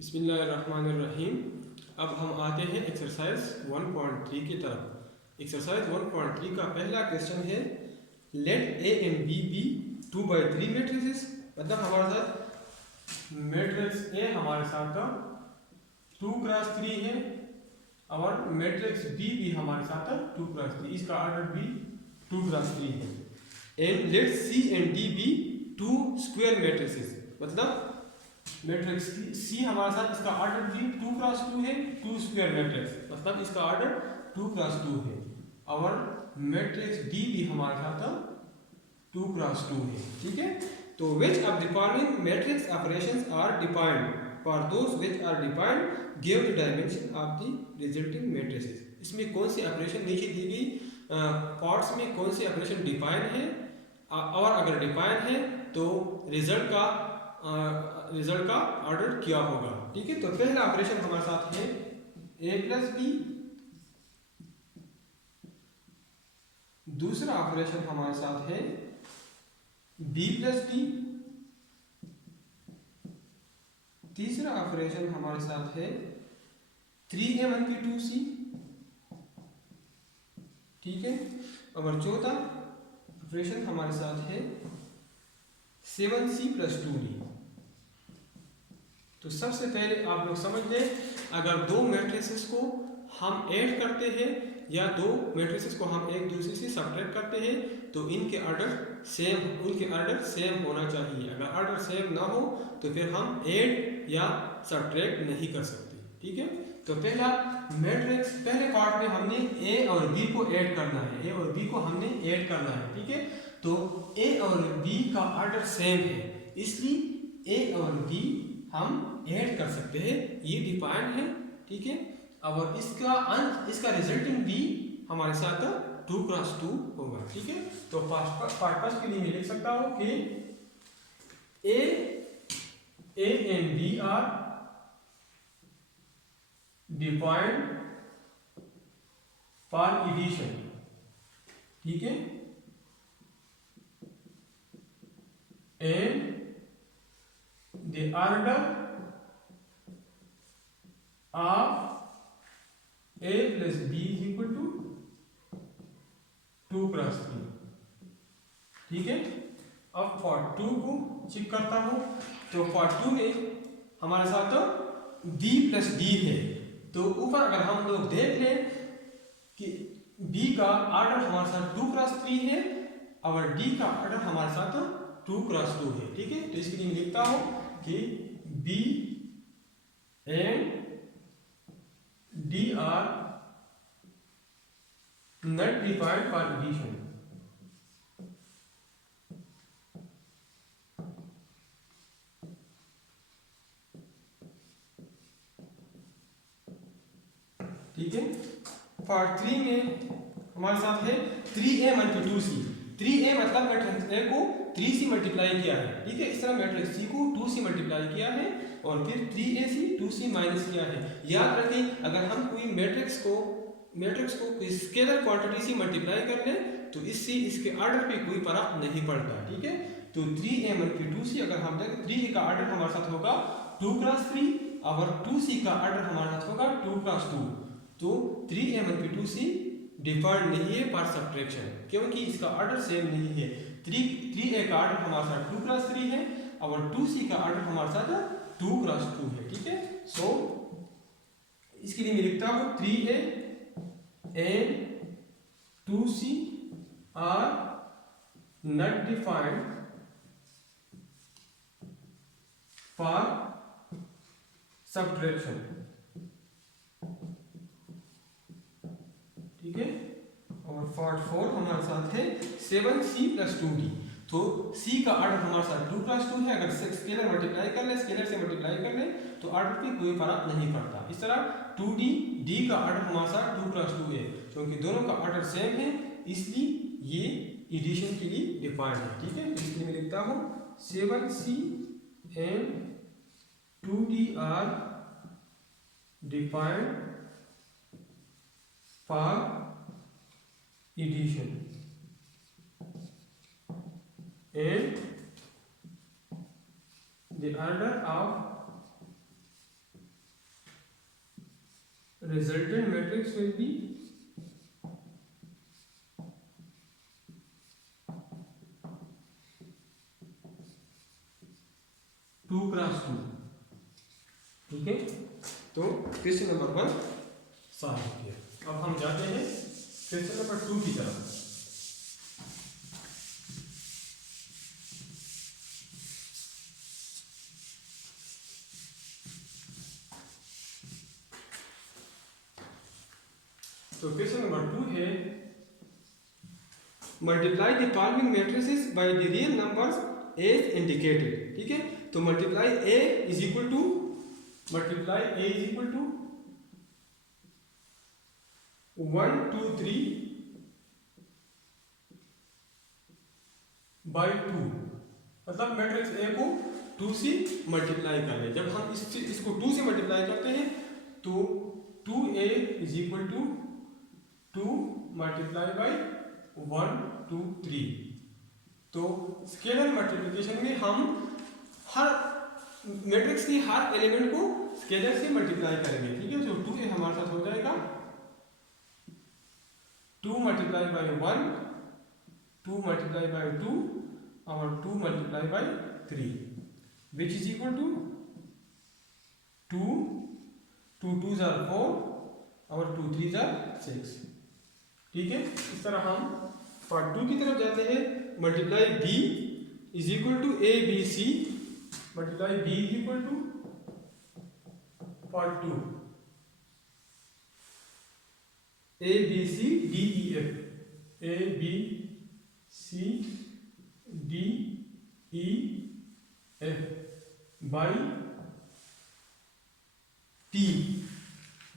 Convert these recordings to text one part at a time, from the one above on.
बिस्मिल्लाहिर्रहमानिर्रहीम। अब हम आते हैं एक्सरसाइज 1.3 की तरफ। एक्सरसाइज 1.3 का पहला क्वेश्चन है, let A and B be 2/3 matrices. मतलब हमारे साथ मैट्रिक्स ए हमारे साथ 2x3 है और मैट्रिक्स बी भी हमारे साथ 2x3, इसका ऑर्डर भी 2x3 है। And let C and D be 2 square matrices. मतलब मैट्रिक्स सी हमारे साथ इसका ऑर्डर भी 2x2 है, 2 स्क्वायर मैट्रिक्स, मतलब इसका ऑर्डर 2x2 है। और मैट्रिक्स डी भी हमारे साथ 2x2 है। ठीक है, तो which of the following matrix operations are defined for those which are defined give the dimension of the resulting matrices. इसमें कौन सी ऑपरेशन नीचे दी गई पार्ट्स में कौन सी ऑपरेशन डिफाइन है, और अगर डिफाइन है तो रिजल्ट का ऑर्डर क्या होगा। ठीक है, तो पहला ऑपरेशन हमारे साथ है a प्लस बी, दूसरा ऑपरेशन हमारे साथ है b प्लस डी, तीसरा ऑपरेशन हमारे साथ है 3a = 2c। ठीक है, और चौथा ऑपरेशन हमारे साथ है 7c + 2d। तो सबसे पहले आप लोग समझ लें, अगर दो मैट्रिसेस को हम ऐड करते हैं या दो मैट्रिसेस को हम एक दूसरे से सब्ट्रैक्ट करते हैं तो उनके ऑर्डर सेम होना चाहिए। अगर ऑर्डर सेम ना हो तो फिर हम ऐड या सब्ट्रैक्ट नहीं कर सकते। ठीक है, तो पहला मैट्रिक्स पहले पार्ट में हमने ए और बी को ऐड करना है, ए और बी को हमने ऐड करना है। ठीक है, तो ए और बी का ऑर्डर सेम है, इसलिए ए और बी हम ऐड कर सकते हैं, ये डिफाइंड है। ठीक है, और इसका रिजल्टिंग बी हमारे साथ 2x2 होगा। ठीक है, तो पार्ट के लिए मैं लिख सकता हूं कि A and B are defined for addition. ठीक है, and the order of a plus b is equal to 2x3। ठीक है, अब फॉर 2 को चेक करता हूं, तो फॉर 2 में हमारे साथ b + d है। तो ऊपर अगर हम लोग देख लें कि b का ऑर्डर हमारे साथ 2x3 है और d का ऑर्डर हमारे साथ 2x2 है। ठीक है, तो इसके लिए मैं लिखता हूं कि B and D are not defined for addition। ठीक है, पार्ट 3 में हमारे साथ है 3a × 2c। 3a मतलब मैट्रिक्स ए को 3 से मल्टीप्लाई किया है। ठीक है, इस तरह मैट्रिक्स सी को 2 से मल्टीप्लाई किया है और फिर 3a से 2 से माइनस किया है। याद रखें, अगर हम कोई मैट्रिक्स को कोई स्केलर क्वांटिटी से मल्टीप्लाई कर लें तो इससे इसके ऑर्डर पे कोई फर्क नहीं पड़ता। ठीक है, तो 3a × 2c अगर हम देखें, 3a का ऑर्डर हमारे साथ होगा 2x3 और 2c का ऑर्डर हमारे साथ होगा 2x2। तो 3a × 2c डिफाइंड नहीं है फॉर सब्ट्रैक्शन, क्योंकि इसका ऑर्डर सेम नहीं है। 3a का ऑर्डर हमारे साथ 2x3 है और 2c का ऑर्डर हमारे साथ 2x2 है। ठीक है, सो इसके लिए मैं लिखता हूं 3a and 2c are not defined for subtraction। ठीक है, और पार्ट 4 हमारे साथ है 7c + 2d। तो c का ऑर्डर हमारे साथ 2x2 है, अगर स्केलर मल्टीप्लाई कर ले, स्केलर से मल्टीप्लाई कर ले तो ऑर्डर पे कोई फर्क नहीं पड़ता। इस तरह 2d d का ऑर्डर हमारे साथ 2x2 है, क्योंकि दोनों का ऑर्डर सेम है इसलिए ये एडिशन के लिए डिफाइंड है। ठीक है, इसलिए मैं लिखता हूं 7c and 2d are defined for addition and the order of resultant matrix will be 2 cross 2। ठीक है, तो क्वेश्चन नंबर 1 सॉल्व हो गया। अब हम जाते हैं क्वेश्चन नंबर 2 की तरफ। तो क्वेश्चन नंबर 2 है multiply the following matrices by the real numbers as indicated. ठीक है, तो multiply A is equal to 1 2 3 by 2, मतलब मैट्रिक्स ए को 2 से मल्टीप्लाई कर ले। जब हम इसको 2 से मल्टीप्लाई करते हैं तो 2a is equal to 2 multiply by 1 2 3। तो स्केलर मल्टीप्लिकेशन में हम हर मैट्रिक्स की हर एलिमेंट को स्केलर से मल्टीप्लाई करेंगे। ठीक है, तो 2a हमारे साथ हो जाएगा 2 मल्टीप्लाई बाई 1, 2 मल्टीप्लाई बाई 2 और 2 multiply by 3 which is equal to 2 2 2s are 4 और 2 3s are 6। ठीक है, इस तरह हम पार्ट 2 की तरफ जाते हैं। Multiply b is equal to A B C, multiply b is equal to part 2 A B C D E F, A B C D E F by P,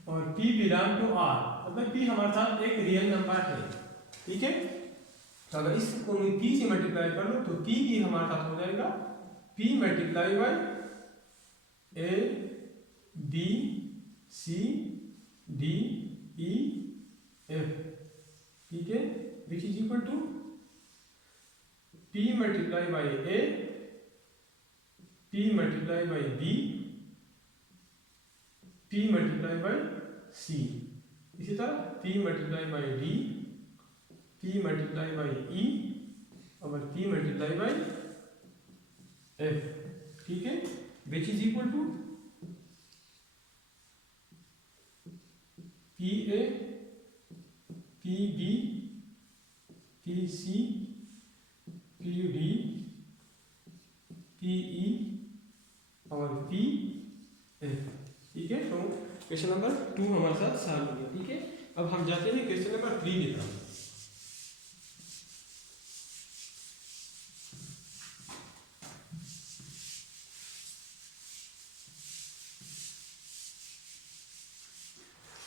और P बिलोंग टू R, मतलब P हमारे साथ एक real number है। ठीक है, तो अगर इसको मैं P से मल्टीप्लाई कर लूँ तो P भी हमारे साथ हो जाएगा P multiply by A B C D E F। ठीक है, which is equal to P multiply by A, P multiply by B, P multiply by C। इसी तरह P multiply by D, P multiply by E और P multiply by F। ठीक है, which is equal to PA, PB, PC, PD, PE और PF। ठीक है, तो question number 2 हमारे साथ सॉल्व हो गया। ठीक है, अब हम जाते हैं क्वेश्चन नंबर 3 की तरफ।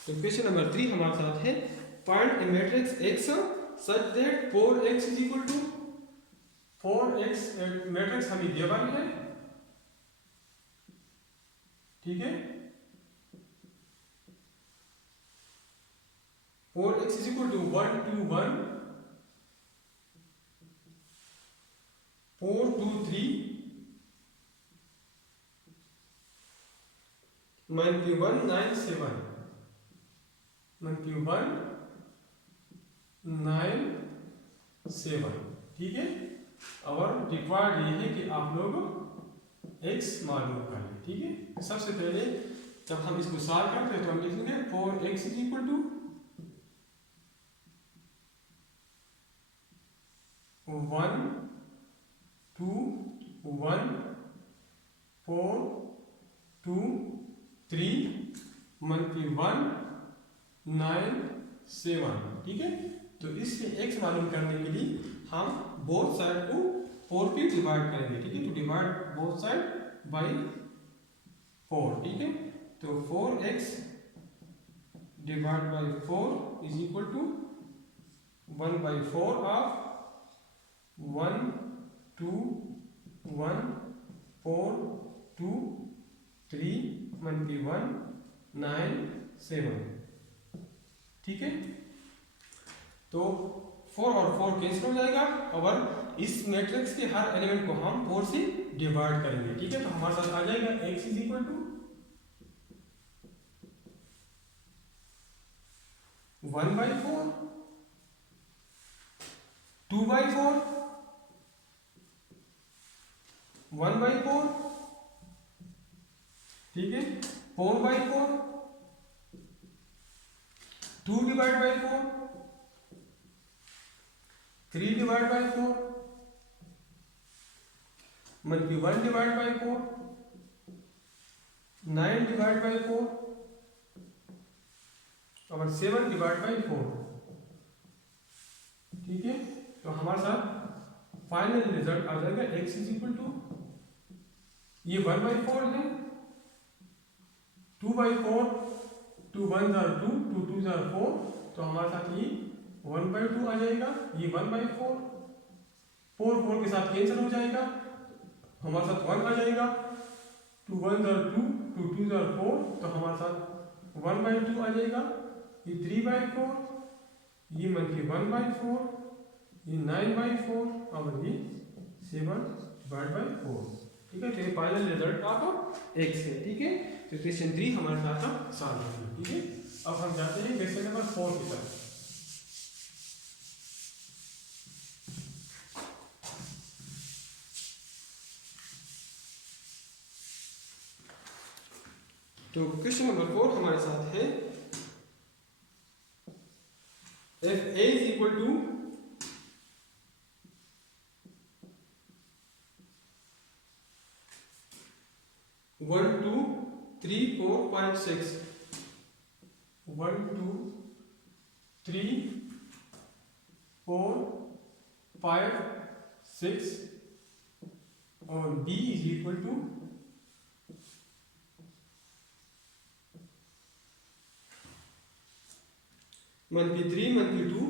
तो क्वेश्चन नंबर 3 हमारे साथ है find a matrix X such that 4x is equal to 4x। Matrix हमें दिया हुआ है। ठीक है, 4x is equal to 1 2 1 4 2 3 -1 9 7 -1 9 7। ठीक है, और रिक्वायर्ड ये है कि आप लोग x मालूम कर लें। ठीक है, सबसे पहले जब हम इसको सॉल्व करते हैं तो हम लिखेंगे 4x इज इक्वल टू 1 2 1 4 2 3 -1 9 7। ठीक है, तो इसमें x मालूम करने के लिए हम बोथ साइड को 4 पे डिवाइड करेंगे। ठीक है, तो डिवाइड बोथ साइड बाई 4। ठीक है, तो 4x divide by 4 is equal to 1/4 of 1 2 1 4 2 3 -1 9 7। ठीक है, तो 4 और 4 कैंसिल हो जाएगा और इस मैट्रिक्स के हर एलिमेंट को हम 4 से डिवाइड करेंगे। ठीक है, तो हमारे साथ आ जाएगा x इज इक्वल टू 1/4, 2/4, 1/4, ठीक है, 4/4, 2/4, 3/4, मतलब 1/4, 9/4 और 7/4, ठीक है। तो हमारे साथ फाइनल रिजल्ट आ जाएगा x इज इक्वल टू, ये 1/4 है, 2/4, 2 1 जार 2, 2 2 जार 4, तो हमारे साथ ये 1/2 आ जाएगा, ये 1/4, 4 4 के साथ कैंसिल हो जाएगा, हमारे साथ 1 आ जाएगा, 2 1 जार 2, 2 2 जार 4, तो हमारे साथ 1/2 आ जाएगा, ये 3/4, ये मतलब 1/4, ये 9/4 और ये 7/4, ठीक है। तो ये फाइनल रिजल्ट आपका x है, ठीक है। तो क्वेश्चन 3 हमारे साथ सॉल्व हो गया, ठीक है। अब हम जाते हैं क्वेश्चन नंबर 4 की तरफ। तो क्वेश्चन नंबर 4 हमारे साथ है if a is equal to 1 2 3 4 5 6, 1 2 3 4 5 6 और b is equal to 1/3 1/2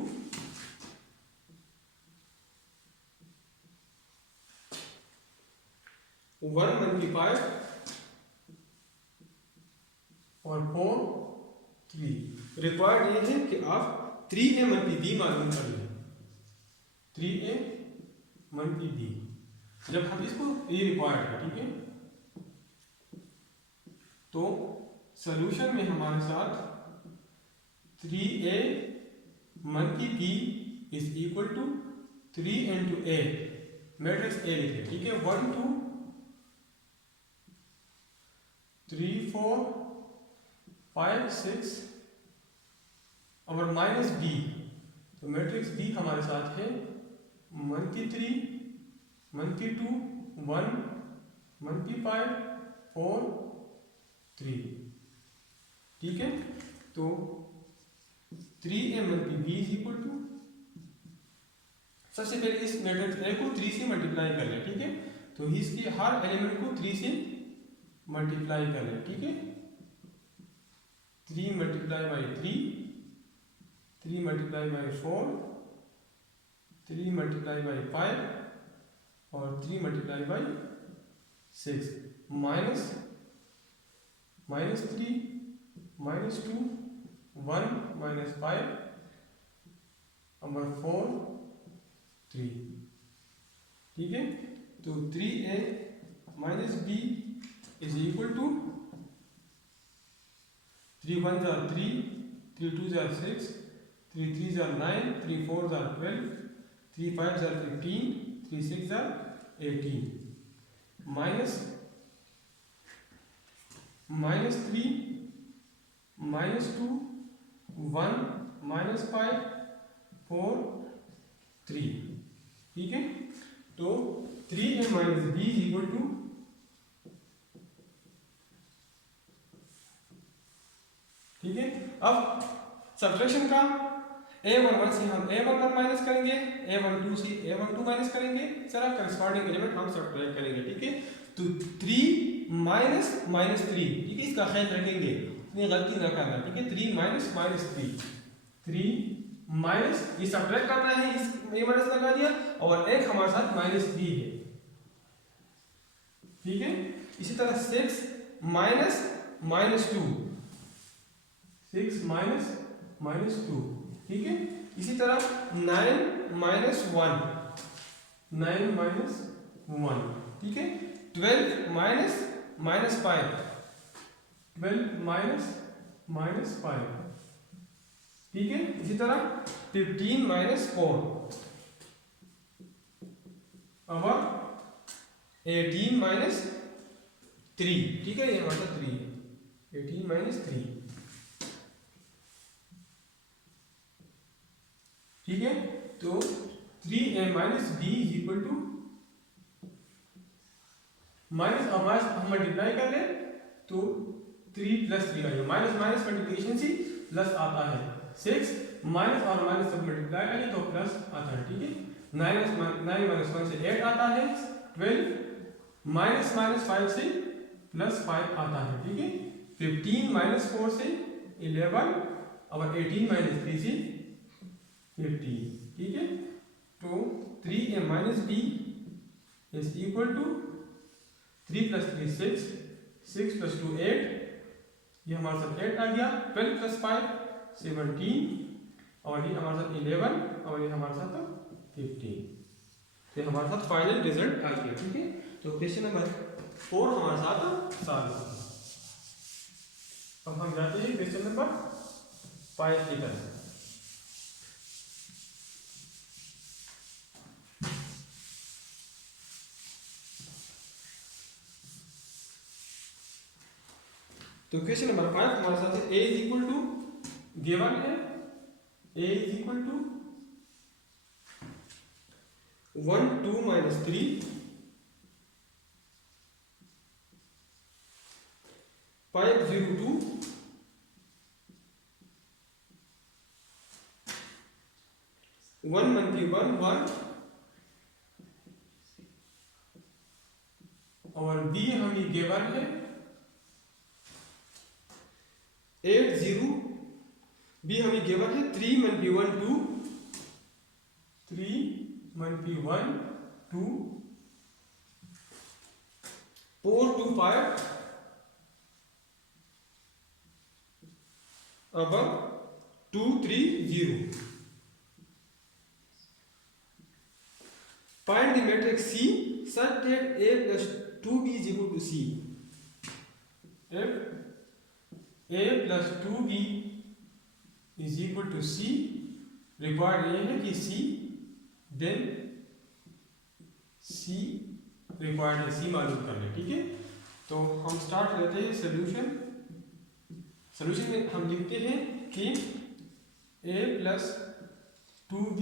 1/5 और 4 3। रिक्वायर्ड ये है कि आप 3a -b मालूम कर लें, 3a -b, जब हम इसको ये रिक्वायर्ड है, ठीक है। तो सॉल्यूशन में हमारे साथ 3a -b is equal to 3 into a, matrix a लिखे, ठीक है। 1 2 3 4 5 6 और माइनस b, तो मैट्रिक्स b हमारे साथ है 1/3 1/2 1 1/5 4 3, ठीक है। तो 3a -b is equal to, सबसे पहले इस मैट्रिक्स a को 3 से मल्टीप्लाई कर लें, ठीक है। तो इसके हर एलिमेंट को 3 से मल्टीप्लाई कर लें, ठीक है। 3 × 3, 3 × 4, 3 × 5 और 3 × 6, माइनस -3 -2 1 -5 और 4 3, ठीक है। तो 3a -b is equal to 3 1 जार 3, 3 2 जार 6, 3 3 जार 9, 3 4 जार 12, 3 5 जार 15, 3 6 जार 18, माइनस -3 -2 1 -5 4 3, ठीक है। तो 3a -b is equal to, ठीक है। अब सब्ट्रैक्शन का a11 से हम a11 माइनस करेंगे, a12 से a12 माइनस करेंगे, सारा करस्पॉन्डिंग एलिमेंट हम सब्ट्रैक्ट करेंगे, ठीक है। तो 3 -3, ठीक है, इसका ख्याल रखेंगे, इतनी गलती ना करना, ठीक है। 3 -3, 3 माइनस, ये सब्ट्रैक्ट करना है, इस ये माइनस लगा दिया, और एक हमारे साथ -3 है, ठीक है। इसी तरह 6 -2, 6 -2, ठीक है। इसी तरह 9 -1, 9 -1, ठीक है। 12 -5, 12 -5, ठीक है। इसी तरह 15 माइनस 4 और 18 माइनस 3, ठीक है, ये हमारा 3 है, 18 माइनस 3, ठीक है। तो 3a minus b is equal to minus हम मल्टीप्लाई कर ले तो 3 प्लस 3 आएगा, माइनस माइनस मल्टीप्लिकेशन से प्लस आता है, 6 माइनस और माइनस सब मल्टीप्लाई आए तो प्लस आता है, ठीक है। 9 माइनस 1 से 8 आता है, 12 माइनस माइनस 5 से प्लस 5 आता है, ठीक है। 15 माइनस 4 से 11 और 18 माइनस 3 से 15, ठीक है। तो 3a minus b is equal to 3 plus 3 6, 6 plus 2 8, ये हमारे साथ 8 आ गया, 12 प्लस 5 17 और ये हमारे साथ 11 और ये हमारे साथ 15, तो हमारे साथ फाइनल रिजल्ट आ गया, ठीक है। तो क्वेश्चन नंबर 4 हमारे साथ सॉल्व हो गया। अब हम जाते हैं क्वेश्चन नंबर 5 की तरफ। तो क्वेश्चन नंबर 5 हमारे साथ है a is equal to given है, a is equal to 1 2 minus 3 5 0 2 1 1 1 1 और b हमें गिवन है 8 0, b हमें गिवन है 3 1 1 2 3 1 1 2 4 2 5 अब 2 3 0। Find the matrix C such that a plus 2b is equal to C. If a plus 2b is equal to C, required ये है कि C, then C required है C मालूम कर ले, ठीक है। तो हम स्टार्ट करते हैं सोल्यूशन। सोल्यूशन में हम लिखते हैं कि a plus 2b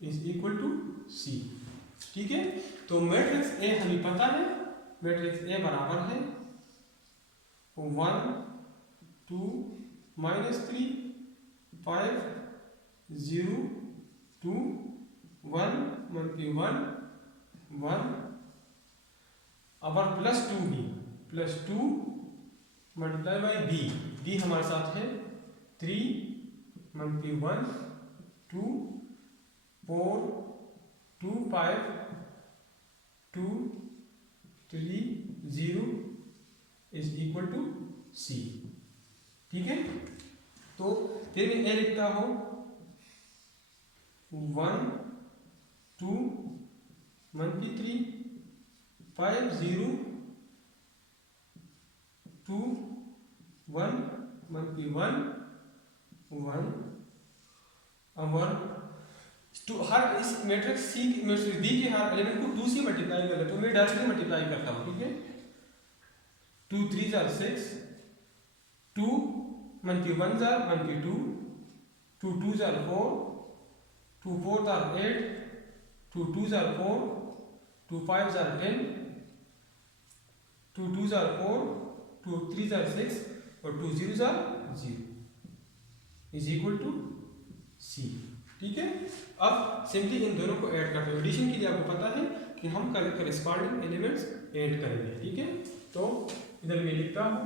is equal to C, ठीक है। तो मैट्रिक्स A हमें पता है, मैट्रिक्स A बराबर है 1 2 माइनस 3 5 0 2 1 1 1 अब plus 2b plus 2 multiply by b हमारे साथ है 3 1 2 4 2 5 2 3 0 इज इक्वल टू C, ठीक है। तो फिर मैं ए लिखता हूं 1 2 3 5 0 2 1 1 1 और हर इस मैट्रिक्स सी मैट्रिक्स बी के हर एलिमेंट को 2 से मल्टीप्लाई कर ले, तो मैं डायरेक्टली मल्टीप्लाई करता हूँ, ठीक है। 2 3 जार 6 2 1 की 1 जार 1 की 2 2 2 जार 4 2 4 जार 8 2 2 जार 4 2 5 जार 10 2 2 जार 4 2 3 जार 6 और 2 0 जार 0 इज इक्वल टू C, ठीक है। अब सिंपली इन दोनों को ऐड करते हैं। एडिशन के लिए आपको पता है कि हम करेस्पॉन्डिंग एलिमेंट्स ऐड करेंगे, ठीक है। तो इधर मैं लिखता हूं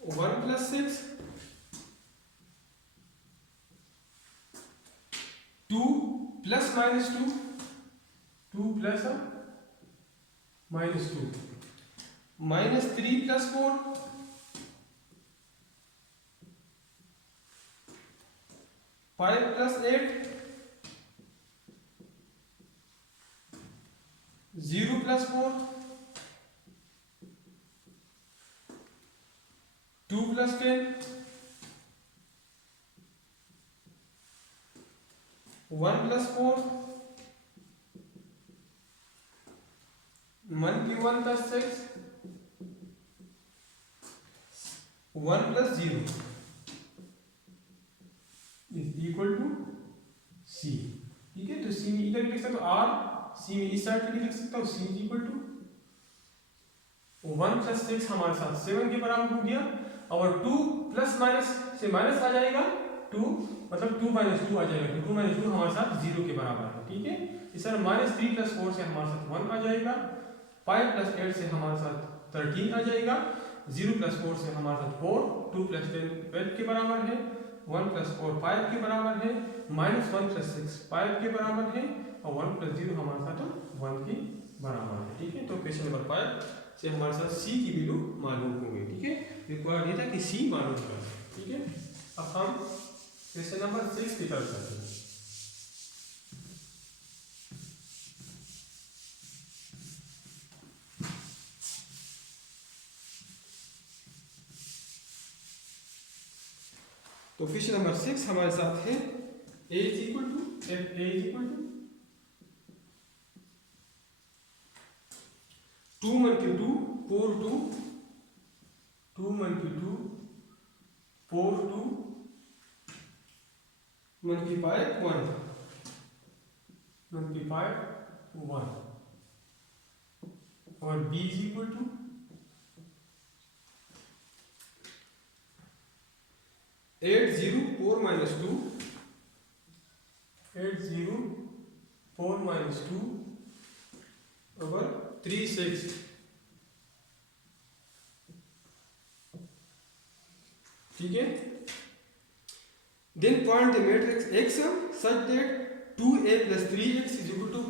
1 plus 6 2 plus minus 2 2 plus minus 2 minus 3 plus 4 5 plus 8 0 plus 4 2 plus 10 1 plus 4 1 की 1 plus 6 1 plus 0 is equal to C. ठीक है, तो सी में इधर लिख सकते हो आर, सी में इस साइड पे भी लिख सकता हूँ सी इज इक्वल टू 1 प्लस 6 हमारे साथ 7 के बराबर हो गया, और 2 प्लस माइनस से माइनस आ जाएगा 2, मतलब 2 माइनस 2 आ जाएगा, तो 2 माइनस 2 हमारे साथ 0 के बराबर है। ठीक है, इस तरह -3 प्लस 4 से हमारे साथ 1 आ जाएगा, 5 प्लस 8 से हमारे साथ 13 आ जाएगा, 0 प्लस 4 से हमारे साथ 4, 2 प्लस 10 12 के बराबर है, 1 प्लस 4 5 के बराबर है, -1 प्लस 6 5 के बराबर है, और 1 प्लस 0 हमारे साथ 1 के बराबर है। ठीक है, तो क्वेश्चन नंबर 5 से हमारे साथ सी की वैल्यू मालूम हो गई। ठीक है, रिक्वायर्ड ये था कि सी मालूम कर। ठीक है, अब हम क्वेश्चन नंबर 6 की तरफ चलते हैं। तो क्वेश्चन नंबर 6 हमारे साथ है a is equal to f a is equal to 2 multi 2 4 2 2 multi 2 4 2 multiply 1 multiply 1, और b is equal to 8 0 4 minus 2 8 0 4 minus 2 over 3 6। ठीक है, then point the matrix X such that 2a plus 3x is equal to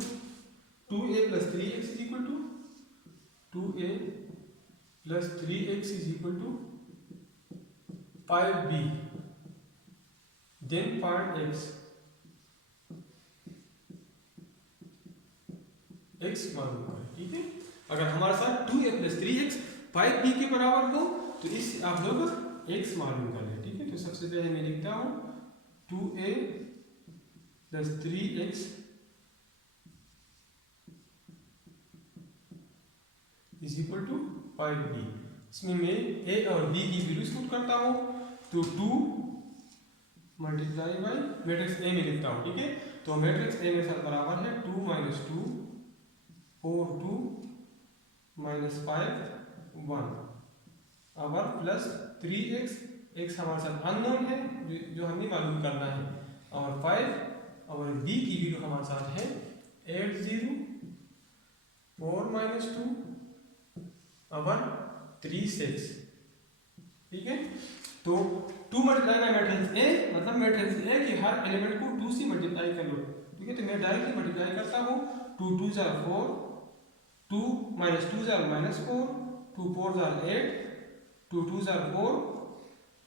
2a plus 3x is equal to 2a plus 3x is equal to 5b, then find x मालूम करें। ठीक है, अगर हमारे साथ 2a plus 3x 5b के बराबर हो तो इस आप लोग x मालूम कर लें। ठीक है, तो सबसे पहले मैं लिखता हूँ 2a plus 3x is equal to 5b। इसमें मैं a और b की वैल्यूज पुट करता हूँ, तो 2 मल्टीप्लाई बाई मैट्रिक्स ए में लिखता हूँ। ठीक है, तो मैट्रिक्स ए मेरे साथ बराबर है 2 minus 2 4 2 minus 5 1 और प्लस 3x, x हमारे साथ अननोन है जो हमें मालूम करना है, और 5 और b की वैल्यू हमारे साथ है 8 0 4 minus 2 और 3 6। ठीक है, तो 2 मल्टीप्लाई बाय मैट्रिक्स ए मतलब मैट्रिक्स ए के हर एलिमेंट को 2 से मल्टीप्लाई कर लो। ठीक है, तो मैं डायरेक्टली मल्टीप्लाई करता हूँ, 2 2 4 2 minus 2 4 2 4 8 2 2 4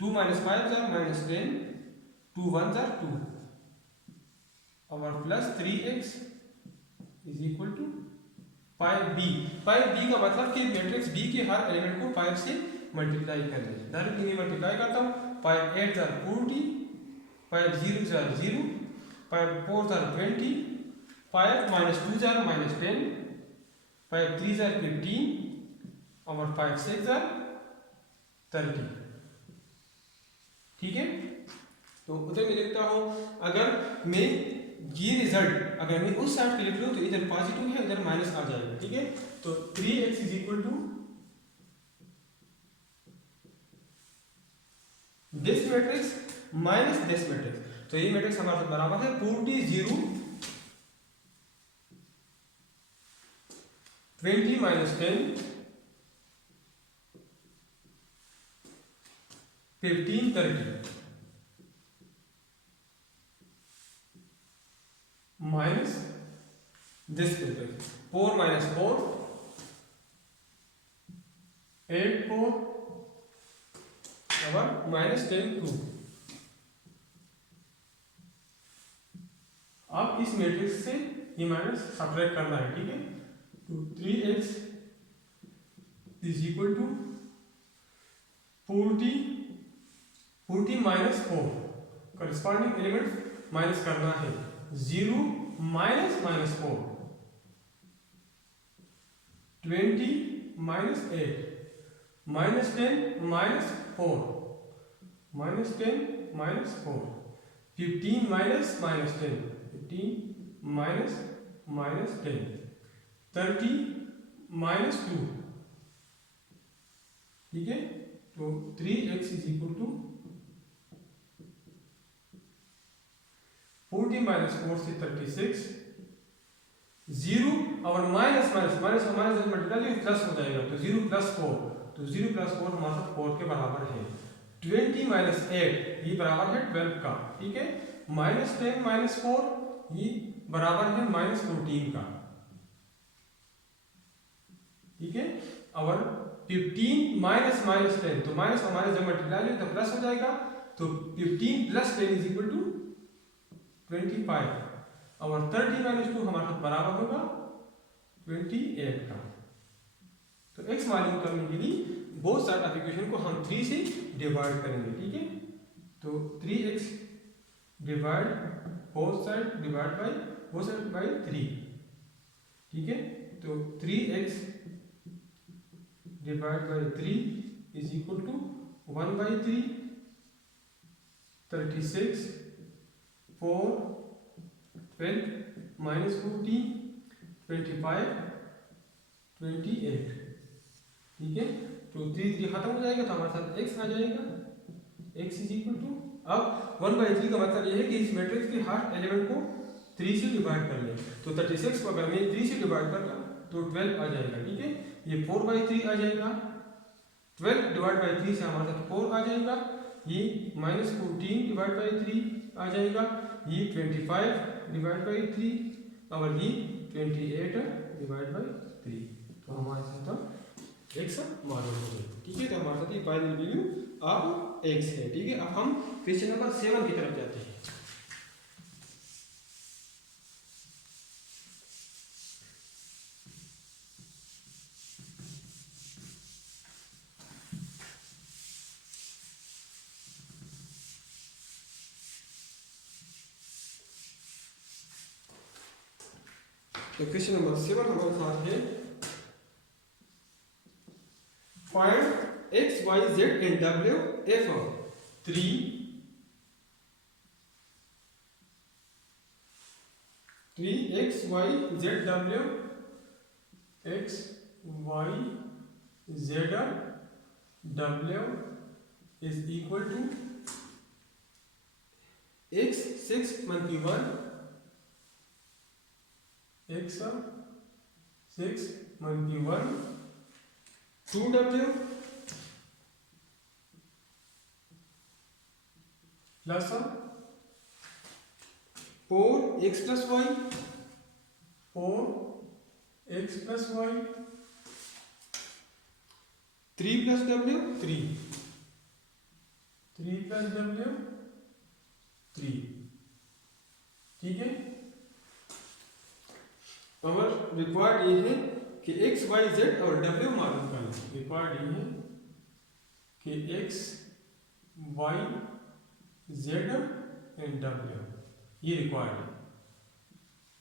2 minus 5 minus 10 2 1 2 और plus 3x is equal to 5b। 5b का मतलब कि मैट्रिक्स b के हर एलिमेंट को 5 से मल्टीप्लाई कर ले। डायरेक्टली मैं मल्टीप्लाई करता हूँ, 5 8 40 5 0 0 5 4 20 5 minus 2 minus 10 5 3 15 और 5 6 30। ठीक है, तो उधर मैं लिखता हूँ, अगर मैं ये रिजल्ट अगर मैं उस साइड पे लिख लूँ तो इधर पॉजिटिव है इधर माइनस आ जाएगा। ठीक है, तो 3x is equal to this matrix minus this matrix, तो ये मैट्रिक्स हमारे साथ बराबर है 40 0 20 minus 10 15 30 minus this matrix 4 minus 4 8 4 और minus 10 2। अब इस मैट्रिक्स से ये माइनस सब्ट्रैक्ट करना है। ठीक है, तो 3x is equal to 40 minus 4 corresponding element minus करना है, 0 minus minus 4, 20 minus 8, minus 10 minus 4, minus 10 minus 4, 15 minus minus 10, 15 minus minus 10, 30 minus 2, ठीक है। तो 3x is equal to 40 minus 4 से 36, 0 और माइनस माइनस माइनस हमारे साथ मल्टीप्लाई प्लस हो जाएगा, तो 0 प्लस 4, तो 0 प्लस 4 हमारे साथ 4 के बराबर है। 20 माइनस 8 ये बराबर है 12 का, ठीक है। माइनस 10 माइनस 4 ये बराबर है माइनस 14 का, ठीक है। और 15 माइनस माइनस 10, तो माइनस हमारे जब मल्टीप्लाई तो प्लस हो जाएगा, तो 15 प्लस 10 इज इक्वल टू 25, और 30 माइनस 2 हमारे साथ बराबर होगा 28 का। तो x मालूम करने के लिए बोथ साइड ऑफ इक्वेशन को हम 3 से डिवाइड करेंगे, ठीक है। तो 3x divide both side divide by both side by 3, ठीक है। तो 3x divide by 3 is equal to 1/3, 36, 4, 12 minus 14, 25, 28, ठीक है। तो 3 खत्म हो जाएगा, तो हमारे साथ x आ जाएगा, x इज इक्वल टू, अब 1/3 का मतलब ये है कि इस मैट्रिक्स के हर एलिमेंट को 3 से डिवाइड कर लें। तो 36 को अगर मैं 3 से डिवाइड करता तो 12 आ जाएगा, ठीक है। ये 4/3 आ जाएगा, 12 डिवाइड बाई 3 से हमारे साथ 4 आ जाएगा, ये माइनस 14 डिवाइड बाई 3 आ जाएगा, ये 25 डिवाइड बाई 3 और ये 28 डिवाइड बाई 3। तो हमारे साथ x मालूम हो गया, ठीक है। तो हमारे साथ ये फाइनल वैल्यू अब x है, ठीक है। अब हम क्वेश्चन नंबर 7 की तरफ जाते हैं। तो क्वेश्चन नंबर 7 हमारे साथ है, find x y z and w f of 3 x y z w x y z w is equal to x 6 monkey 1, x 6 monkey 1, 2w plus 4x plus y, 4x plus y, 3 plus w, 3 plus w, 3, ठीक है। और required ये है कि x y z और w मालूम करना। Required ये है कि x y z and w, ये रिक्वायर्ड है,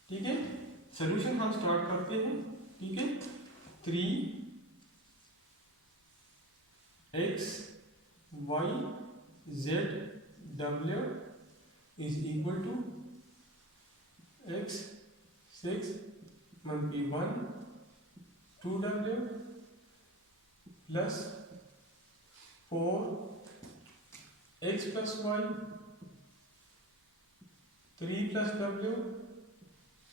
ठीक है। सॉल्यूशन हम स्टार्ट करते हैं, ठीक है। 3x y z w is equal to x 6 monkey 1, 2w plus 4x plus y, 3 plus w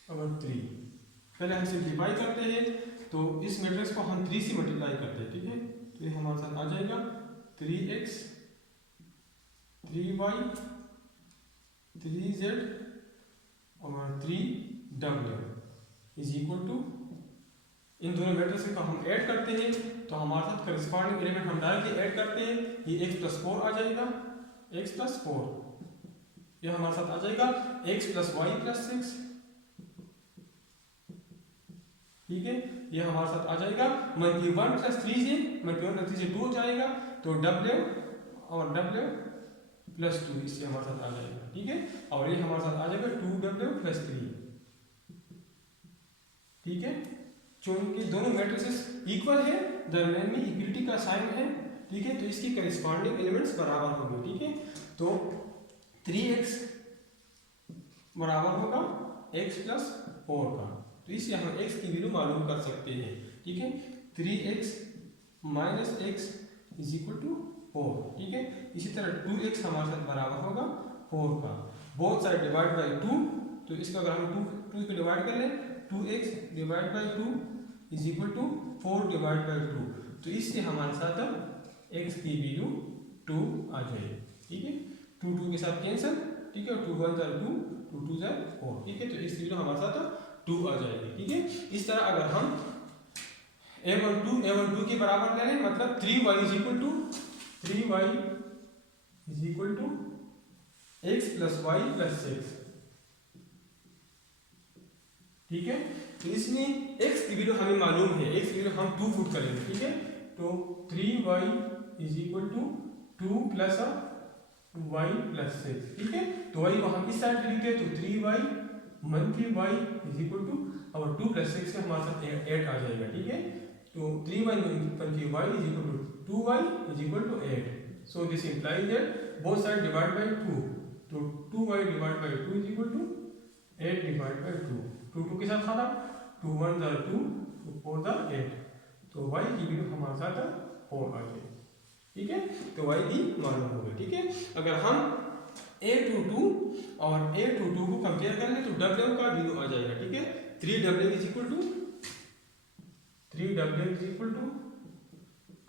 और 3। पहले हम सिंप्लीफाई करते हैं, तो इस मैट्रिक्स को हम 3 से मल्टीप्लाई करते हैं, ठीक है। तो ये हमारे साथ आ जाएगा 3x 3y 3z और 3w इज इक्वल टू, इन दोनों मैट्रिक्स को हम ऐड करते हैं, तो हमारे साथ करस्पॉन्डिंग एलिमेंट हम डायरेक्टली ऐड करते हैं। ये x प्लस 4 आ जाएगा, x प्लस 4, ये हमारे साथ आ जाएगा x प्लस y प्लस 6, ठीक है। ये हमारे साथ आ जाएगा मंकी 1 प्लस 3 से, मंकी 1 प्लस 3 से 2 हो जाएगा, तो w और w प्लस 2 इससे हमारे साथ आ जाएगा, ठीक है। और ये हमारे साथ आ जाएगा 2w प्लस 3, ठीक है। चूंकि दोनों मैट्रिसेस इक्वल है, दरम्यान में इक्वलिटी का साइन है, ठीक है, तो इसकी करिस्पॉन्डिंग एलिमेंट्स बराबर होंगे, ठीक है। तो 3x बराबर होगा x प्लस 4 का, तो इससे हम x की वैल्यू मालूम कर सकते हैं, ठीक है। 3x minus x is equal to 4, ठीक है। इसी तरह 2x हमारे साथ बराबर होगा 4 का, बोथ साइड डिवाइड बाई 2, तो इसका अगर हम 2 को डिवाइड कर लें, 2x divide by 2 is equal to 4 divide by 2, तो इससे हमारे साथ अब x की वैल्यू 2 आ जाएगी, ठीक है। 2 के साथ कैंसिल, ठीक है, 2 1 जार 2, 2 2 जार 4, ठीक है, तो इस वैल्यू हमारे साथ 2 आ जाएगी, ठीक है। इस तरह अगर हम a12 के बराबर ले लें, मतलब 3y is equal to x plus y plus 6, ठीक है। तो इसमें x की वैल्यू हमें मालूम है, x की वैल्यू हम 2 पुट करेंगे, ठीक है। तो 3y is equal to 2 plus y plus 6, ठीक है। तो y को हम इस साइड लिखते हैं, तो 3y मंथली y इज इक्वल टू, और 2 प्लस 6 से हमारे साथ 8 आ जाएगा, ठीक है। तो 3y मंथली y is equal to 2y is equal to 8, so this implies that both side divide by 2, तो 2y divide by 2 is equal to 8 divide by 2, 2 के साथ खाना, 2 1 जार 2, 2 4 जार 8, तो y की वैल्यू हमारे साथ 4 आ जाएगी, ठीक है। तो y भी मालूम हो गया, ठीक है। अगर हम a22 और a22 को कंपेयर कर लें, तो w का वैल्यू आ जाएगा, ठीक है। 3w is equal to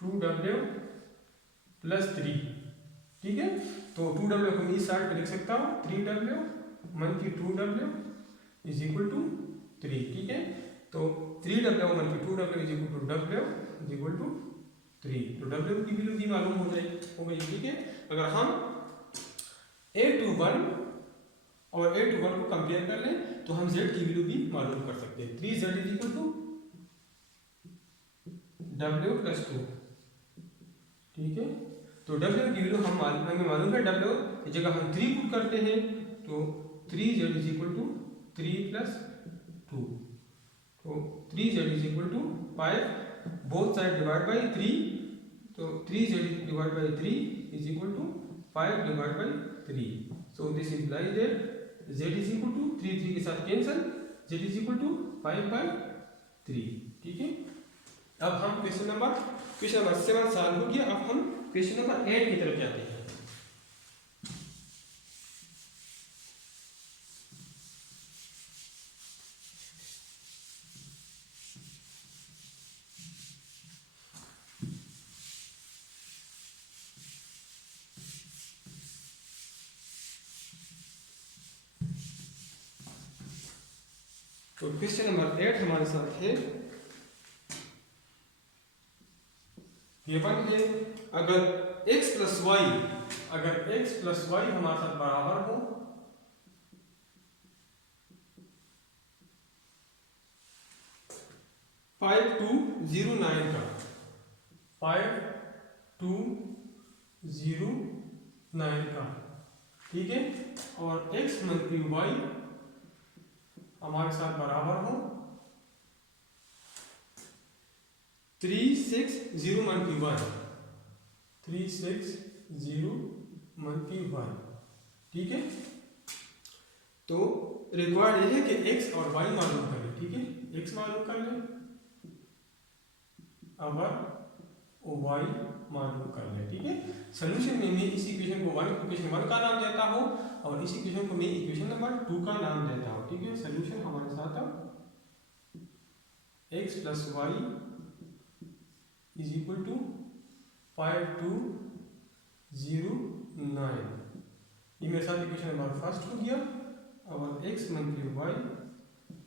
2w plus 3, ठीक है। तो 2w को मैं इस साइड पे लिख सकता हूँ, 3w minus 2w is equal to 3, ठीक है। तो 3w minus 2w is equal to w is equal to 3, तो w की वैल्यू भी मालूम हो गई, ठीक है। अगर हम a21 और a21 को कंपेयर कर लें, तो हम z की वैल्यू भी मालूम कर सकते हैं। 3z is equal to w plus 2, ठीक है। तो w की वैल्यू हमें मालूम है, w की जगह हम 3 पुट करते हैं, तो 3z is equal to 3 plus 2, तो 3z is equal to 5, both side divide by 3, तो 3z divide by 3 is equal to 5 divide by 3, so this implies that z is equal to 3 के साथ cancel, z is equal to 5 by 3, ठीक है। अब हम question number 7 solve हो गया। अब हम क्वेश्चन नंबर 8 की तरफ जाते हैं। तो क्वेश्चन नंबर 8 हमारे साथ है, गिवन है अगर x प्लस वाई हमारे साथ बराबर हो 5209 का, 5209 का, ठीक है, और x मंथली y हमारे साथ बराबर हो 360 मंथली 1, 360 मंथली 1, ठीक है। तो रिक्वायर्ड ये है कि x और y मालूम कर ले, ठीक है, x मालूम कर ले, अब y मालूम कर ले, ठीक है। सोल्यूशन में मैं इस इक्वेशन को इक्वेशन 1 का नाम देता हूँ, और इस इक्वेशन को मैं इक्वेशन नंबर 2 का नाम देता हूँ, ठीक है। सोल्यूशन हमारे साथ x plus y is equal to 5209, ये मेरे साथ इक्वेशन नंबर फर्स्ट हो गया, और x मंथली y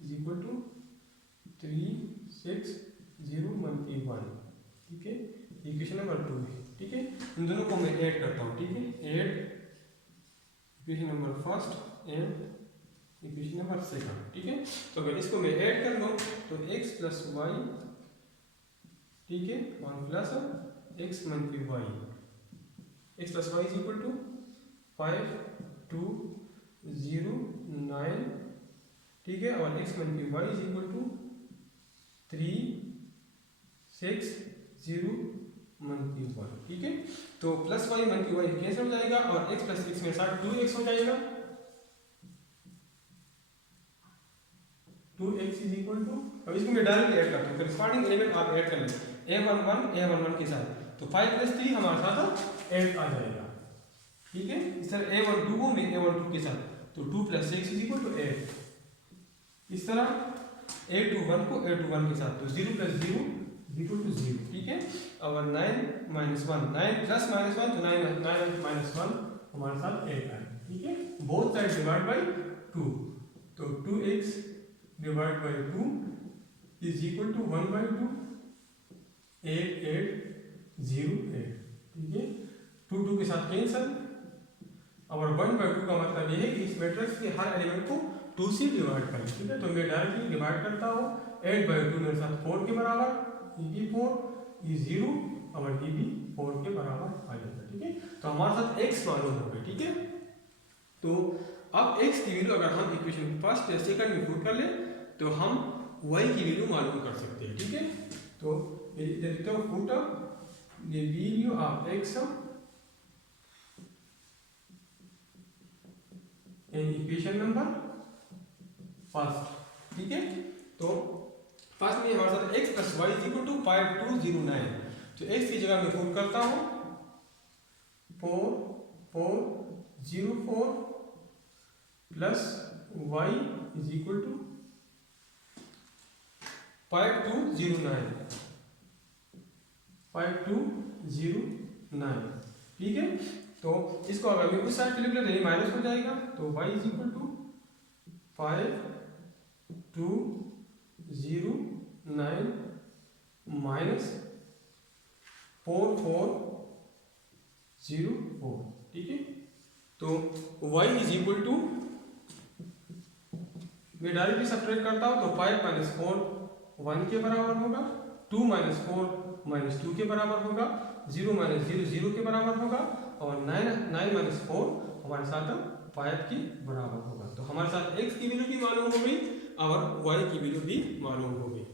इज इक्वल टू 360 मंथली 1, ठीक है, इक्वेशन नंबर 2 है, ठीक है। इन दोनों को मैं ऐड करता हूँ, ठीक है, add equation number first and equation number second, ठीक है। तो अगर इसको मैं ऐड कर लूँ, तो x प्लस वाई, ठीक है, और प्लस x मंथली y, x plus y is equal to 5 2 0 9, ठीक है, और x मन की y इज इक्वल टू 3 6 0 मन की 1, ठीक है। तो प्लस वाई मन की वाई कैंसिल हो जाएगा और x प्लस 6 में साथ 2x हो जाएगा। 2x इज इक्वल टू, अब इसको मैं डायरेक्टली ऐड करता हूँ, करस्पॉन्डिंग एलिमेंट आप ऐड कर लें a11 के साथ, तो 5 प्लस 3 हमारे साथ ऐड आ जाएगा, ठीक है। इस तरह a12 में a12 के साथ, तो 2 प्लस 6 इज इक्वल टू 8। इस तरह a21 को a21 के साथ, तो 0 प्लस 0 इक्वल टू 0, ठीक है। और 9 माइनस 1, 9 प्लस माइनस 1, तो 9 माइनस 1 हमारे साथ 8 आए, ठीक है। बोथ साइड डिवाइड बाई 2, तो 2x divide by 2 is equal to 1 by 2, 8 8 0 8, ठीक है। 2 2 के साथ कैंसल, और 1 बाई 2 का मतलब यह है कि इस मैट्रिक्स के हर एलिमेंट को 2 से डिवाइड करें, ठीक है। तो मैं डायरेक्टली डिवाइड करता हूँ, 8 बाई 2 मेरे साथ 4 के बराबर, ये भी 4, ये 0 और ये भी 4 के बराबर आ जाएगा, ठीक है। तो हमारे साथ x मालूम हो गया, ठीक है। तो अब x की वैल्यू अगर हम इक्वेशन फर्स्ट या सेकंड में पुट कर ले तो हम y की वैल्यू मालूम कर सकते हैं, ठीक है। तो लिखता हूँ put the value of x in equation number first, ठीक है। तो फर्स्ट में हमारे साथ x plus y is equal to 5209, तो x की जगह मैं पुट करता हूँ 4404 plus y is equal to 5209, ठीक है। तो इसको अगर मैं उस साइड पे लिख लेते हैं माइनस हो जाएगा, तो y is equal to 5209 minus 4404, ठीक है। तो y इज इक्वल टू, मैं डायरेक्टली सब्ट्रैक्ट करता हूँ, तो 5 माइनस 4 1 के बराबर होगा, 2 माइनस 4 माइनस 2 के बराबर होगा, 0 माइनस 0 0 के बराबर होगा, और 9 माइनस 4 हमारे साथ 5 के बराबर होगा। तो हमारे साथ x की वैल्यू भी मालूम हो गई और y की वैल्यू भी मालूम हो गई।